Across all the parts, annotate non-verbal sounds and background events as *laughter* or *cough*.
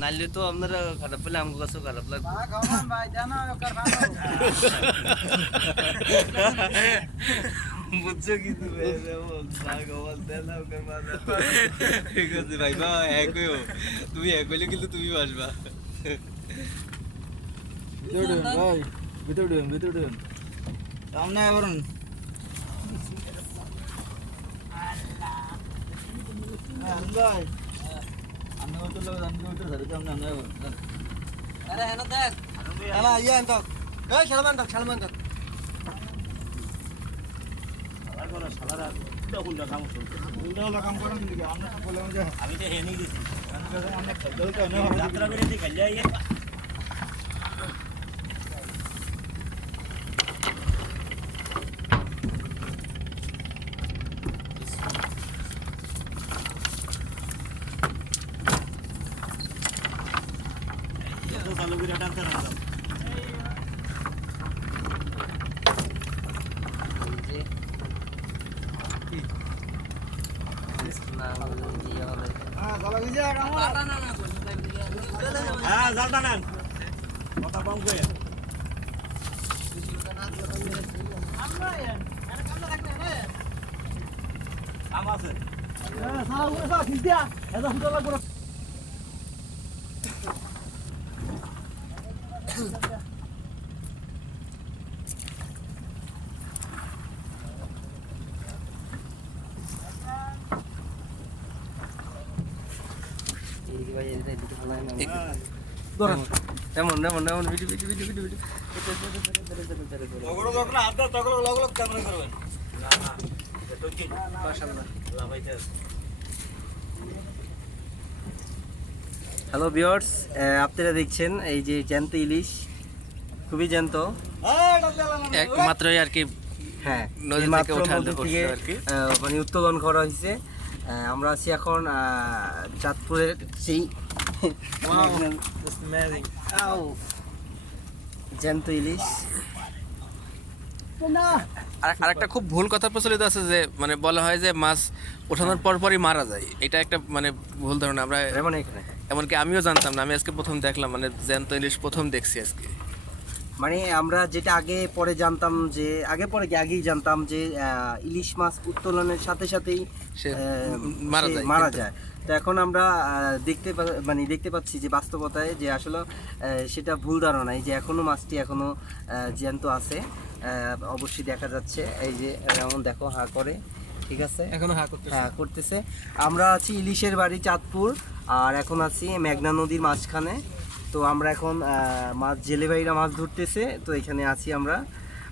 নাইলে তো আপনারা খারাপ পেলে আমার কাছেও খারাপ লাগবে বুঝছ কি তুমি ঠিক আছে ভাই বা একই হো। তুমি এক হইলে কিন্তু তুমি বাসবা ভিতরে ঢুকেন ভাই ভিতরে ঢুকেন ভিতরে ঢুকেন সামনে আবরণ ভাই আমি তো হেন দেখ এলা ইয়া এন্ত এই সালমান দাও সালমান দাও কাম করেন দিকে আমরা বললাম যে আমি তো হেনে গেছি অনেক জলটা যাত্রা করে দিয়ে খেলে চালু করে টানতে না হ্যাঁ আমার হ্যাঁ কথা কম করে। কাম আছে। সারা উপরে সারা খিস দিয়া এত লাগবে এমন এমন এমন video video video video video আপনার তখন লগ লগ কেমন করবেন না না মাশাআল্লাহ লাভাইতে হ্যালো ভিউয়ার্স আপনারা দেখছেন এই যে জ্যান্ত ইলিশ। খুবই জ্যান্ত। একমাত্রই আর কি হ্যাঁ মানে উত্তোলন করা হয়েছে। আমরা আছি এখন চাঁদপুরের সেই জ্যান্ত ইলিশ। আর আরেকটা খুব ভুল কথা প্রচলিত আছে যে মানে বলা হয় যে মাছ ওঠানোর পর পরই মারা যায়। এটা একটা মানে ভুল ধারণা। আমরা এখানে। এমনকি আমিও জানতাম না আমি আজকে প্রথম দেখলাম মানে জ্যান্ত ইলিশ প্রথম দেখছি আজকে। মানে আমরা যেটা আগে পরে জানতাম যে আগে পরে আগেই জানতাম যে ইলিশ মাছ উত্তোলনের সাথে সাথেই মারা যায় মারা যায়। তো এখন আমরা দেখতে মানে দেখতে পাচ্ছি যে বাস্তবতায় যে আসলে সেটা ভুল ধারণা। এই যে এখনও মাছটি এখনও জ্যান্ত আছে অবশ্যই দেখা যাচ্ছে। এই যে এমন দেখো হা করে। ঠিক আছে? এখনও হা করতে হ্যাঁ করতেছে। আমরা আছি ইলিশের বাড়ি চাঁদপুর আর এখন আছি মেঘনা নদীর মাঝখানে। তো আমরা এখন মাছ জেলে ভাইরা মাছ ধরতেছে তো এখানে আছি আমরা।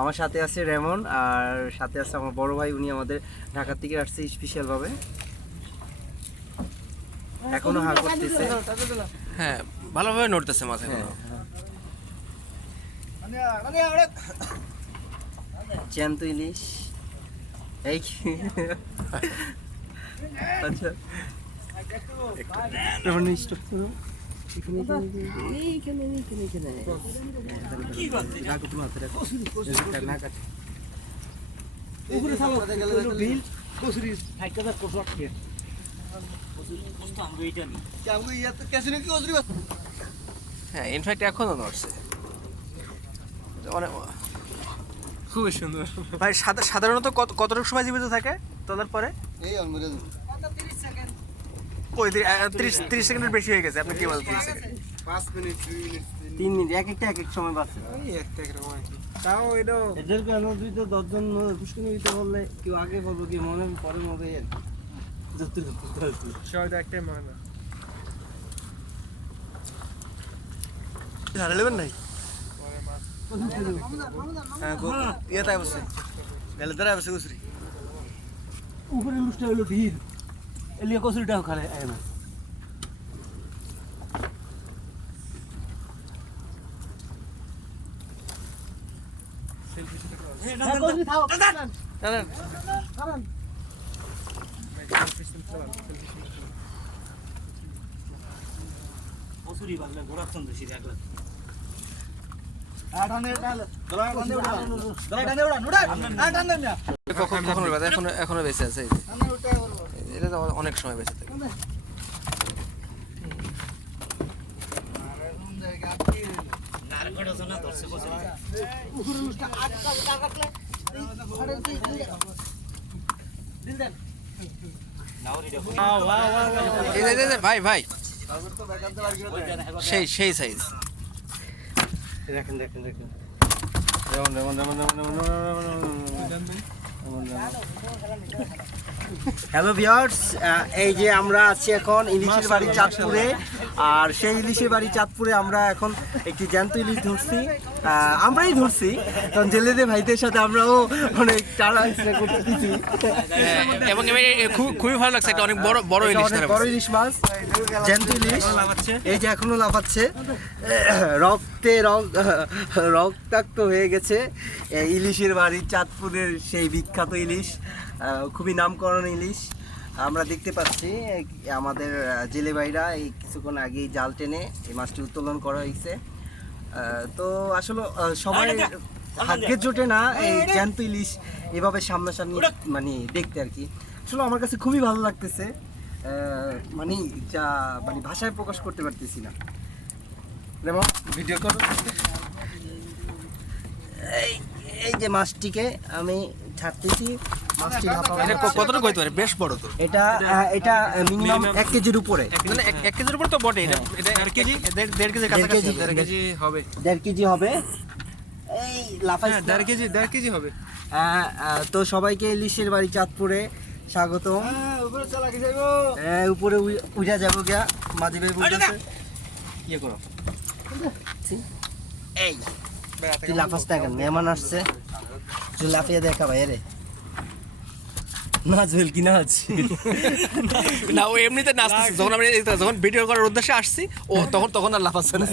আমার সাথে আছে রেমন আর সাথে আছে আমার বড় ভাই উনি আমাদের ঢাকার থেকে আসছে স্পেশালভাবে এখনও হা করতেছে। হ্যাঁ ভালোভাবে নড়তেছে মাছ এখনও। জ্যান্ত ইলিশ। এই আচ্ছা। নাকি কসুরি হ্যাঁ ইনফ্যাক্ট এখনও নড়ছে। অনেক খুবই সুন্দর। ভাই সাধা- সাধারণত কত কতটুকু সময় জীবিত থাকে তোলার পরে? এই অলমরে ওই তিরিশ তিরিশ সেকেন্ডের বেশি হয়ে গেছে আপনি কি বলেন তিরিশ সেকেন্ড? 5 মিনিট 2 মিনিট তিন মিনিট। এক একটা এক এক সময় বাঁচে। ওই তাও এটা এদের কেন তুই তো দশজন পুষ্করণী দিতে বললে কেউ আগে বলব কি মনে পরে মনে আর কি। সবাই একটাই মনে না ঝাড়া নেবেন নাই হ্যাঁ ইয়ে তাই বসে। গেলে দাঁড়ায় বসে গুছরি। উপরে হলো ভিড়। এলিয়া কসুরিটা খালে আয় না। কসুরি থাও কারণ কসুরি বাগলা গোরাক্ষণ বেশি এখনও বেঁচে আছে অনেক সময় বেঁচে থাকে ভাই ভাই। সেই সেই সাইজ দেখেন দেখেন দেখেন যেমন যেমন যেমন যেমন যেমন হ্যালো ভিওর্স এই যে আমরা আছি এখন ইলিশের বাড়ি চাঁদপুরে। আর সেই ইলিশের বাড়ি চাঁদপুরে আমরা এখন একটি জ্যান্ত ইলিশ ধরছি। আমরাই ধরছি। কারণ জেলেদের ভাইদের সাথে আমরাও অনেক টানা করতেছি। হ্যাঁ, এবং খুব- খুবই ভালো লাগছে। অনেক বড় বড় ইলিশ অনেক বড় ইলিশ মাছ। জ্যান্ত ইলিশ। এই যে এখনও লাফাচ্ছে। রক্তে রক- রক্তাক্ত হয়ে গেছে। ইলিশের বাড়ি চাঁদপুরের সেই বিখ্যাত ইলিশ। খুবই নামকরণ ইলিশ। আমরা দেখতে পাচ্ছি আমাদের জেলে ভাইরা এই কিছুক্ষণ আগেই জাল টেনে এই মাছটি উত্তোলন করা হয়েছে। তো আসলে সবাই ভাগ্যের জোটে না এই জ্যান্ত ইলিশ এভাবে সামনাসামনি মানে দেখতে আর কি। আসলে আমার কাছে খুবই ভালো লাগতেছে মানে যা মানে ভাষায় প্রকাশ করতে পারতেছি না। যেমন ভিডিও করো। এই এই যে মাছটিকে আমি ছাড়তেছি। মাছটি লাফাবে। এটা ক- কতটুকু হইতে পারে? বেশ বড় তো। এটা এটা মিনিমাম এক কেজির উপরে। মানে এক- এক কেজির উপর তো বটে এটা এটা দেড় কেজি দেড় কেজির কাছাকাছি দেড় কেজি হবে। দেড় কেজি হবে। এই লাফাই দেড় কেজি দেড় কেজি হবে। আহ, আহ, তো সবাইকে ইলিশের বাড়ি চাঁদপুরে স্বাগত উপরে যাইবো উপরে উই- উঠা যাব গিয়া মাঝি ভাই বলতেছে। ইয়ে করো। এই তুই লাফাস মেহমান আসছে। তুই লাফিয়ে দেখা ভাই রে। হইল কি নাচ না ও এমনিতে নাচতেছে। যখন আমি যখন ভিডিও করার উদ্দেশ্যে আসছি ও তখন তখন আর লাফাচ্ছে না।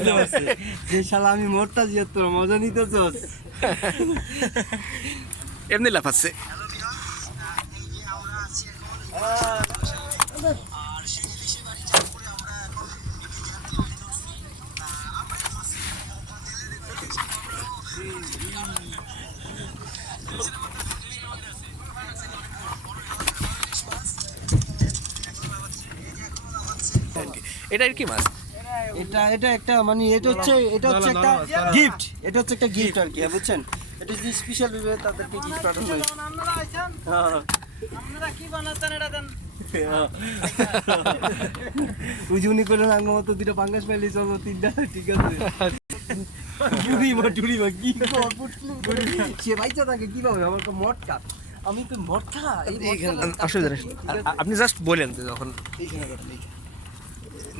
যে শালা আমি মরতা যে তোর মজা নিতে চোস। এমনি লাফাচ্ছে। এটা কি মাছ? এটা এটা একটা মানে এটা হচ্ছে এটা হচ্ছে একটা গিফট এটা হচ্ছে একটা গিফট আর কি বুঝছেন? এটা যে স্পেশাল ভাবে তাদেরকে গিফট পাঠানো হয়েছে হ্যাঁ। উজুনি করে নাঙ্গ মতো দুটো পাঙ্গাস পাইলে চলো তিনটা ঠিক আছে। কি? সে বাইচা থাকে কীভাবে? আমার তো মটকা। আমি মটকা আপনি জাস্ট বলেন যে যখন এইখানে।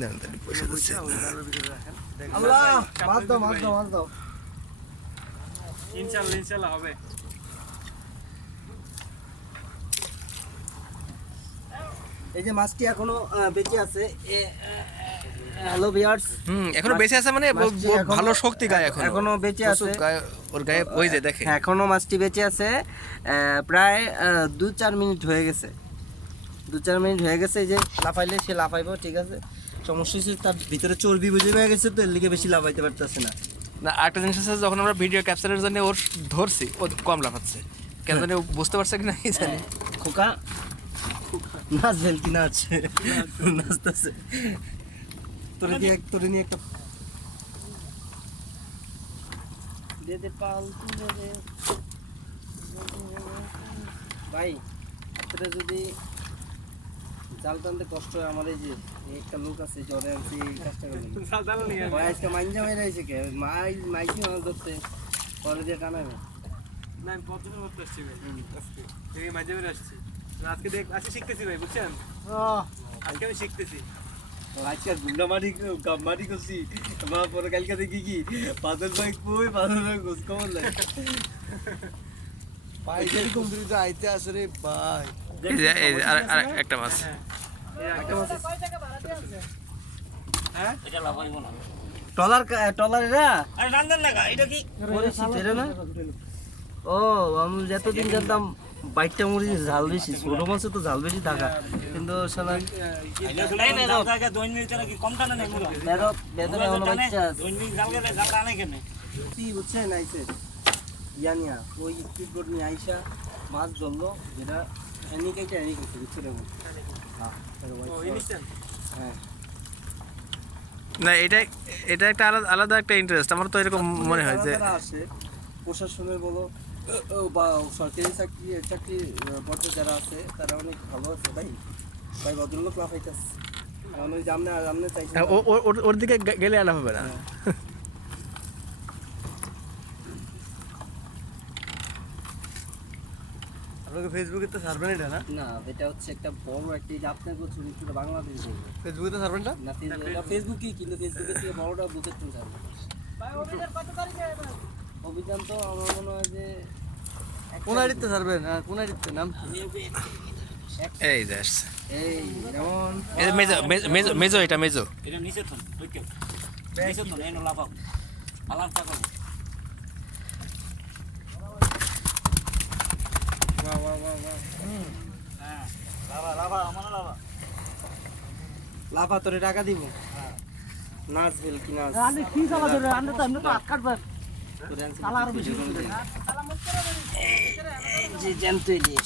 রাখো, এইখানে। না, না, পয়সা দিচ্ছে। আল্লাহ মাছ দাও মাছ দাও মাছ দাও। ইনশাল্লাহ ইনশাল্লাহ হবে। এই যে মাছটি এখনও বেঁচে আছে হ্যালো ভিউয়ার্স। হুম এখনও বেঁচে আছে মানে মাছটি ভালো শক্তি গায়ে এখন। এখনও বেঁচে আছে। ওর গায়ে ওই যে দেখে। হ্যাঁ, এখনও মাছটি বেঁচে আছে আহ, প্রায় দু চার মিনিট হয়ে গেছে। দু চার মিনিট হয়ে গেছে যে লাফাইলে সে লাফাইবো ঠিক আছে? সমস্যা হচ্ছে তার ভিতরে চর্বি বুঝে হয়ে গেছে তো এর লিগে বেশি লাফাইতে পারতেছে না। না আরেকটা জিনিস আছে যখন আমরা ভিডিও ক্যাপচারের জন্য ওর ধরছি ও কম লাফাচ্ছে কেন জানি ও বুঝতে পারছে কি না কি জানি। খোকা? নাচবেন কি নাচ নাচতেছে। তোরে দিয়ে তোরে নিয়ে একটা দে দে পাল দে। ভাই আপনারা যদি জাল টানতে কষ্ট হয় আমার এই যে একটা লোক আছে জ্বরে আনছি কাজটা করি। ভাই আজকে মাইঞ্জা মেরে আইছে কে? মাই মাইকি মাছ ধরতে পরে দিয়ে টানাবে না আমি প্রথমে করতে আসছি ভাই আজকে। থেকে মাঝে মাঝে আসছি। আজকে দেখ আজকে শিখতেছি ভাই বুঝছেন? আজকে আমি শিখতেছি। আজকে গুন্ডা মারি মারি করছি। মা পরে কালকে দেখি কি? পাদল ভাই কই পাদল ভাই গোস কমন লাগে ভাই যেরকম আইতে আসে রে ভাই। একটা মাছ। লাফাইবো না টলার ও আমি যতদিন জানতাম বাইকটা মুড়ি ঝাল বেশি ছোট মাছে তো ঝাল বেশি থাকা। কিন্তু ইয়ানিয়া ওই স্পিড বোর্ড নিয়ে আইসা মাছ ধরলো যেটা এনি কেটে এনি করছে বুঝছ হ্যাঁ হ্যাঁ না এটা এটা একটা আলাদা আলাদা একটা ইন্টারেস্ট আমার তো এরকম মনে হয় যে আসে প্রশাসনের বলো ও, বা সরকারি চাকরি চাকরি পর্যায়ে যারা আছে তারা অনেক ভালো আছে তাই? তাই ভদ্রলোক লাফাইতেছে। কারণ ওই যে আমনে আমনে চাইছে হ্যাঁ, ওর- ওর দিকে গেলে আলাপ হবে না। *laughs* আপনাকে ফেসবুকে তো সার্ভেন এটা না? না এটা হচ্ছে একটা বড় একটা এই যে আপনার ছবি পুরো বাংলাদেশ ফেসবুকে তো সার্ভেনটা না? ফেসবুক এটা ফেসবুকই কিন্তু ফেসবুকের থেকে বড়টা বুকের তুমি যাবে অভিযান তো আমার মনে হয় যে কোন আইডিতে সার্ভেন হ্যাঁ কোন আইডিতে? নাম? এই আসছে। এই যেমন এই মেজো মেজো- মেজো এটা মেজো। এটা নিচে তো ওইকে নিচে তো এনো লাফাও আলাম থাকো লাভা লাভা তোরে টাকা দিব? নাচ বেল কি নাচ রানি কি চালা ধরে রান্না তো আমরা তো হাত কাটবেন তোরে আনছি শালা আরও বেশি এই যে জ্যান্ত ইলিশ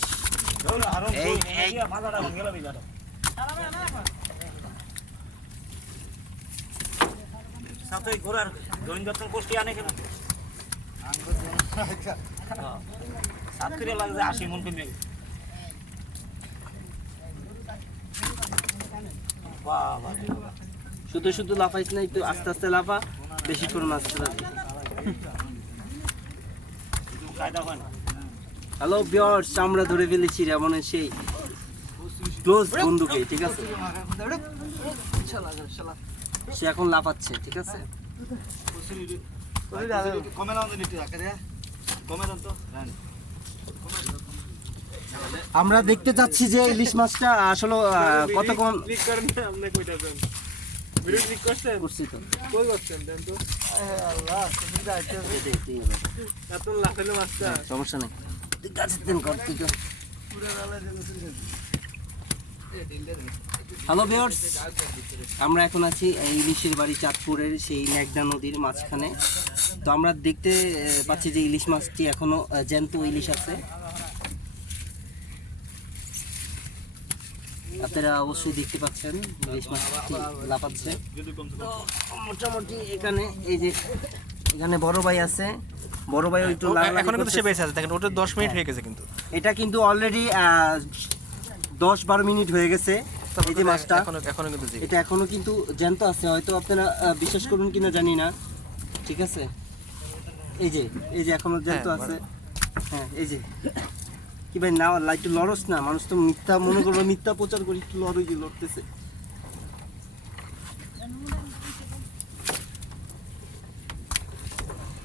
এই এই। মাথাটা ভাঙে গেল বিজাটা সাথে ঘোরার গোবিন্দত্তন পোস্টে আনে কেন? সাত করে লাগছে আশি মন কিনে শুধু শুধু লাফাইস না একটু আস্তে আস্তে লাফা, বেশি করে মাছ ধরা। কায়দা না হ্যালো বিয়ার্স আমরা ধরে ফেলেছি যেমন সেই ক্লোজ বন্ধুকে, ঠিক আছে? সে এখন লাফাচ্ছে, ঠিক আছে? কমে রে। কমে দাও তো আমরা দেখতে চাচ্ছি যে ইলিশ মাছটা আসলে আহ, কত কম ক্লিক করেন আপনি কইটা দেন ভিডিও ক্লিক করছেন করছি তো। কই করছেন দেন তো। এই দে, এই হবে। এত লাফাইলো মাছটা। সমস্যা নেই। তুই গাছের দিন কর তুই কর। হ্যালো ভিউয়ার্স আমরা এখন আছি এই ইলিশের বাড়ি চাঁদপুরের সেই মেঘনা নদীর মাঝখানে। তো আমরা দেখতে পাচ্ছি যে ইলিশ মাছটি এখনও জ্যান্ত ইলিশ আছে। আপনারা অবশ্যই দেখতে পাচ্ছেন ইলিশ মাছটি লাফাচ্ছে তো মোটামুটি এখানে এই যে এখানে বড় ভাই আছে। বড় ভাই একটু এখনও কিন্তু সে। বেঁচে আছে দেখেন ওটা দশ মিনিট হয়ে গেছে কিন্তু। এটা কিন্তু অলরেডি দশ বারো মিনিট হয়ে গেছে এই যে মাছটা। এখনও এখনও কিন্তু এটা এখনও কিন্তু জ্যান্ত আছে হয়তো আপনারা বিশ্বাস করুন কিনা জানি না। ঠিক আছে? এই যে এই যে এখনও জ্যান্ত হ্যাঁ, আছে। হ্যাঁ এই যে। কি ভাই না লা- একটু লড়স না মানুষ তো মিথ্যা মনে করব মিথ্যা প্রচার করি একটু লড়ই যে লড়তেছে।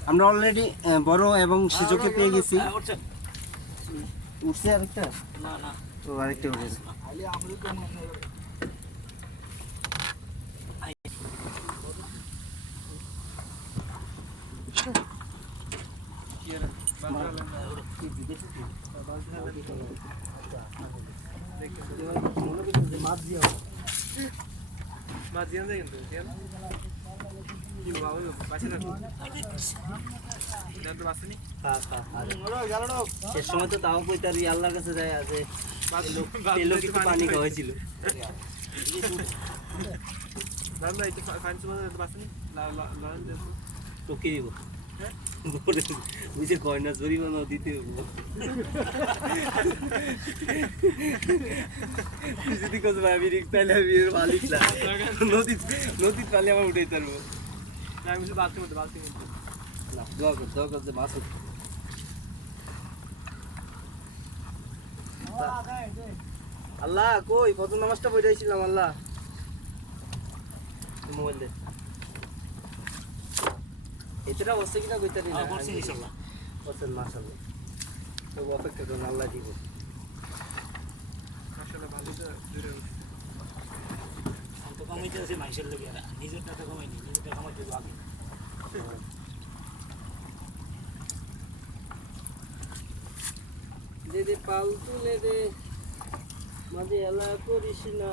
আমরা অলরেডি বড় এবং সেজকে পেয়ে গেছি। উঠছে। উঠছে আরেকটা? তো আরেকটা উঠেছে মাছ দিয়ে তো শেষ সময় তো তাও কইতারি আল্লাহর কাছে যায় আছে পানি খাওয়াইছিল। তোকে দিব। বুঝে কয়না জরিব না দিতে যদি কোথাও ভাবি রিক্স তাহলে আমি এর মালিক না। নদী নদী পালে আমার উঠাই পারব। না আমি শুধু বালতির মধ্যে বালতির মধ্যে। না দোয়া কর দোয়া কর যে মাছ উঠে। আল্লাহ কই? কত নামাজটা পড়াইছিলাম আল্লাহ। মোবাইল দে। এতটা অবস্থা কিনা কইতে হ্যাঁ করছি ইনশাআল্লাহ করছেন মাশাআল্লাহ। তবু অপেক্ষা করুন আল্লাহ দিব। মাশাআল্লাহ ভালো তো দূরে তো কমাইতে আছে মাইসের লেগে এরা। নিজের টাকা কমাইনি নিজের টাকা কমাইতে হবে আগে। দে দে পাল তুলে দে মাঝে এলা করিস না।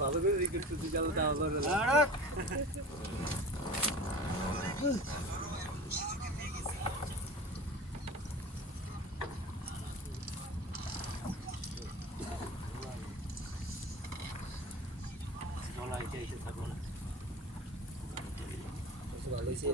ভালো করে রিকোয়েস্ট করতে গেল তা আবার গলা এসে এসে থাকো না ভালো হয়েছে